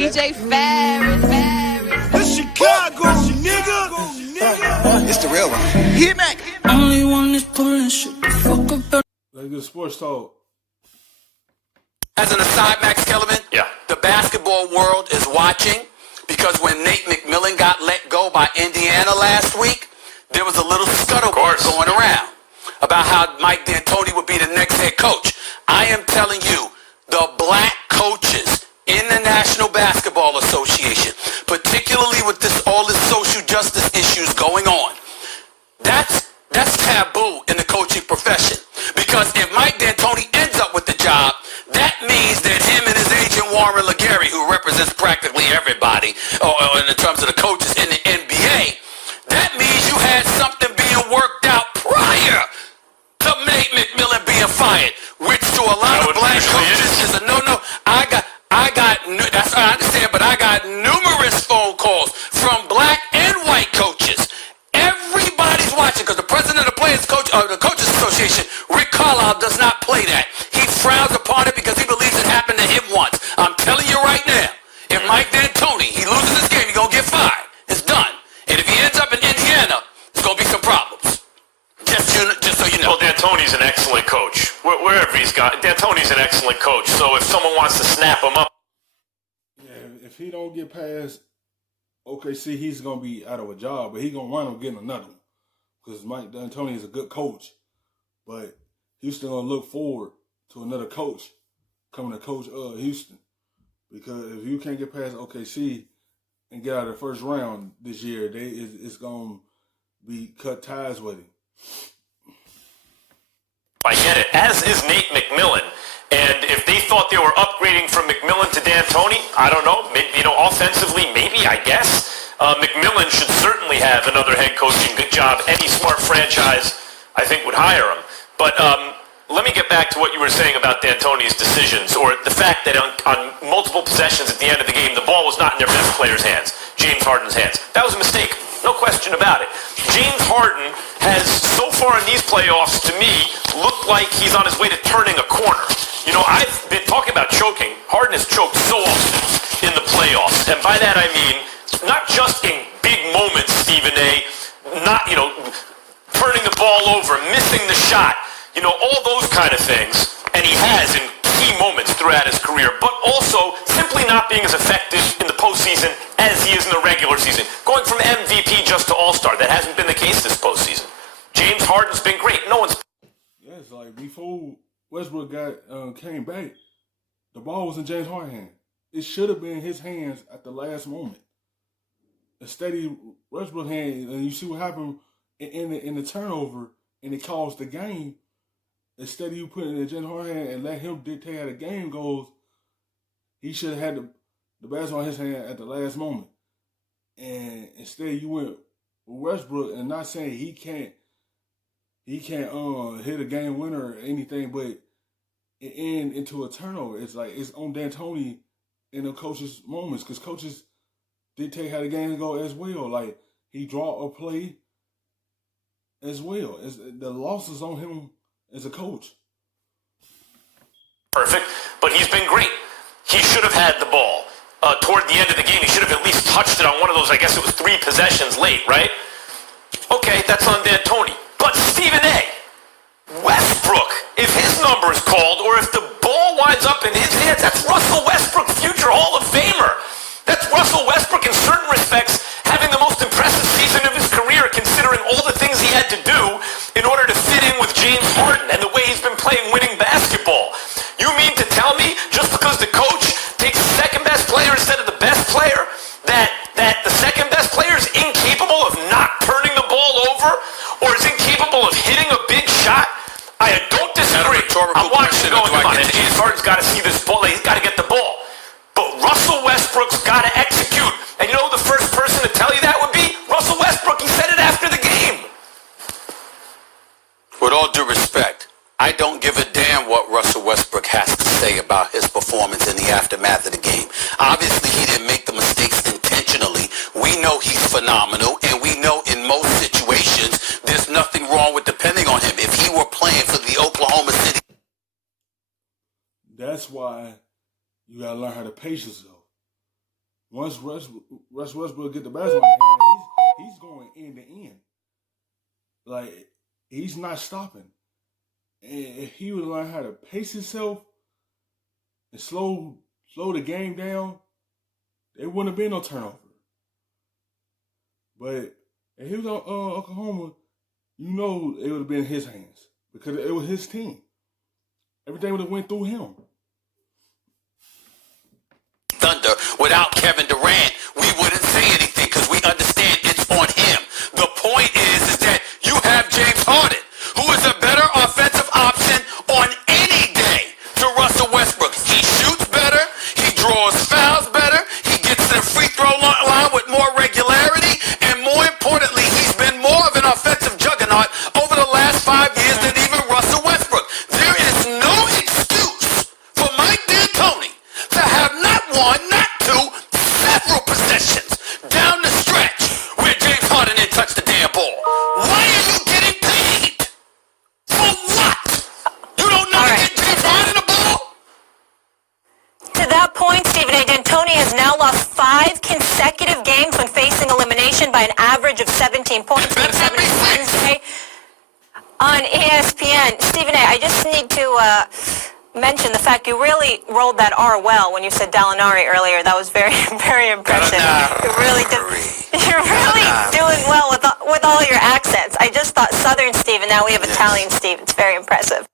DJ Ferris. The Chicago, nigga. It's the real one. Hit me. Only one is pulling shit the fuck up. Let's get sports talk. As an aside, Max Kellerman, the basketball world is watching because when Nate McMillan got let go by Indiana last week, there was a little scuttlebutt going around about how Mike D'Antoni would be the next head coach. I am telling you, the black coaches in the National Basketball Association, particularly with all this social justice issues going on, that's taboo in the coaching profession. Because if Mike D'Antoni ends up with the job, that means that him and his agent Warren Legary, who represents practically everybody in terms of the coaches in the NBA, that means you had something being worked out prior to Nate McMillan being fired, which to a lot of black coaches is a no-no. I understand, but I got numerous phone calls from black and white coaches. Everybody's watching because the president of the Coaches Association, Rick Carlisle, does not play that. He frowns upon it because he believes it happened to him once. I'm telling you right now, if Mike D'Antoni, he loses this game, he's going to get fired. It's done. And if he ends up in Indiana, there's going to be some problems. Just so you know. Well, D'Antoni's an excellent coach. Wherever he's got, D'Antoni's an excellent coach. So if someone wants to snap him up. Yeah, if he don't get past OKC, he's going to be out of a job, but he's going to wind up getting another one. Because Mike D'Antoni is a good coach. But Houston going to look forward to another coach coming to coach Houston. Because if you can't get past OKC and get out of the first round this year, it's going to be cut ties with him. I get it, as is Nate McMillan. And if they thought they were upgrading from McMillan to D'Antoni, I don't know. Maybe, offensively, maybe, I guess. McMillan should certainly have another head coaching good job. Any smart franchise, I think, would hire him. But let me get back to what you were saying about D'Antoni's decisions, or the fact that on multiple possessions at the end of the game, the ball was not in their best player's hands, James Harden's hands. That was a mistake. No question about it. James Harden has, so far in these playoffs, to me, looked like he's on his way to turning a corner. I've been talking about choking. Harden has choked so often in the playoffs. And by that I mean, not just in big moments, Stephen A., not, turning the ball over, missing the shot, all those kind of things. And he has in key moments throughout his career, but also simply not being as effective in the postseason as he is in the regular season. Going from MVP just to All-Star. That hasn't been the case this postseason. James Harden's been great. No one's... Yeah, it's like before Westbrook came back, the ball was in James Harden's hand. It should have been his hands at the last moment. Instead of Westbrook's hand, and you see what happened in the turnover, and it caused the game. Instead of you putting it in James Harden's hand and let him dictate how the game goes, he should have had the basketball in his hand at the last moment. And instead you went with Westbrook, and not saying he can't hit a game winner or anything, but it end into a turnover. It's like it's on D'Antoni in the coaches' moments, because coaches dictate how the game go as well. Like he draw a play as well. The loss is on him as a coach. Perfect, but he's been great. He should have had the ball. Toward the end of the game, he should have at least touched it on one of those, I guess it was 3 possessions late, right? Okay, that's on D'Antoni. But Stephen A., Westbrook, if his number is called, or if the ball winds up in his hands, that's Russell Westbrook, future Hall of Famer. That's Russell Westbrook in certain respects having the most impressive season of his career, considering all the things he had to do in order to fit in with James Harden and the way he's been playing winning basketball. You mean to tell me just because the coach takes the second best player instead of the best player, that the second best player is incapable of not turning the ball over, or is incapable of hitting a big shot? I don't disagree. I'm watching going, come on, and James Harden's got to see this ball. He's got to get the ball. But Russell Westbrook's got to execute. And you know who the first person to tell you that would be? Russell Westbrook. He said it after the game. With all due respect, I don't give a damn what Russell Westbrook has to say about his performance in the aftermath of the game. Obviously, he didn't make the mistakes intentionally. We know he's phenomenal, and we know in most situations there's nothing wrong with depending on him. If he were playing for the Oklahoma City... That's why you got to learn how to pace yourself. once Russ Westbrook get the basketball in his hand, he's going end to end. Like, he's not stopping. And if he would learn how to pace himself and slow the game down, there wouldn't have been no turnover. But if he was on Oklahoma, you know it would have been in his hands because it was his team. Everything would have went through him. Thunder, without Kevin Durant, we wouldn't say anything because we understand it's on him. The point is that you have James Harden, who is a better offensive option on any day to Russell Westbrook. He shoots better, he draws fouls better, he gets to the free throw line with more regularity, and more importantly, he's been more of an offensive juggernaut over the last 5 years than even Russell Westbrook. There is no excuse for Mike D'Antoni to have not one, not two, several possessions down the stretch where James Harden didn't touch the damn ball. Why are you getting paid? For what? You don't know to get James Harden the ball? To that point, Stephen A. D'Antoni has now lost 5 consecutive games when facing elimination by an average of 17 points. Game 7 is Wednesday on ESPN. Stephen A., I just need to mention the fact you really rolled that R well when you said Dallinari earlier. That was very, very impressive. You're really doing well with all your accents. I just thought Southern Steve, and now we have Italian Steve. It's very impressive.